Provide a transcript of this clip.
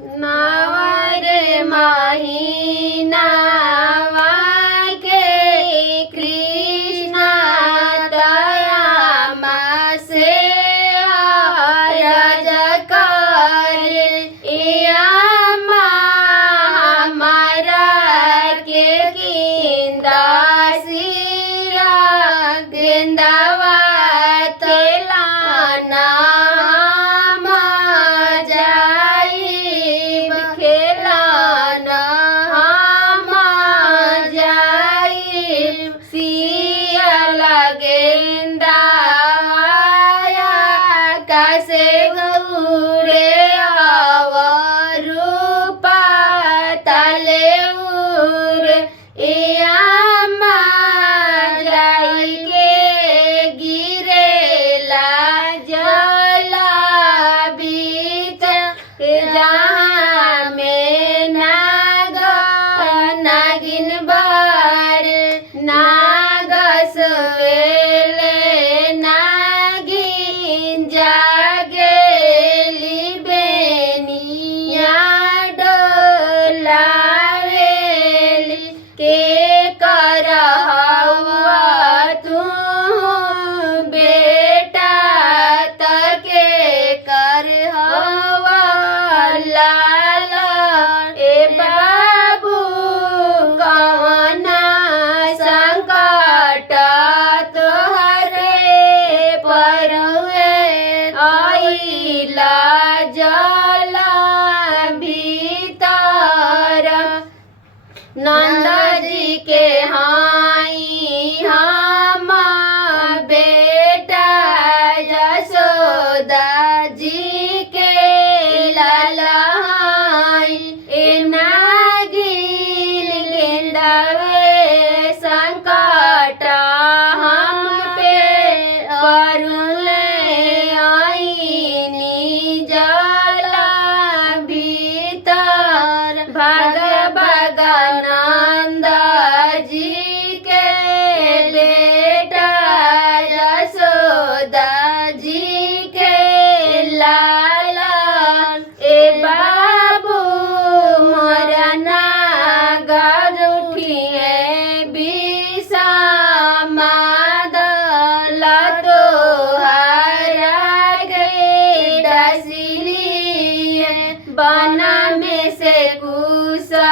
नावर महीनावा के कृष्णा दयामा से आरज कर हमारा के किंदा सिरा गेंदावा तेलाना जाइब खेलाना हम जाइब सियल गेंदाया कैसे गौरे रूपा तले उर जाई के गिरेला जला बीच जहाँ में नागिन बार नागस वेले नागिन जागेली बेनिया डोलावेली के करहवा तू बेटा तके करहवा लाला ए बाबू कवना संकट तोहरे परवे आइला जला भीतर नंदा जी के हाई हम बेटा यशोदा जी के ललाई ए नागिन गेंदावे संकट हम पे करुले आईनी जला भीतर भग नंदा जी के बेटा यशोदा जी के लाला ए बाबू मरना गज उठिए बिसा मादल तो हरा गए डसली बना में से कुसा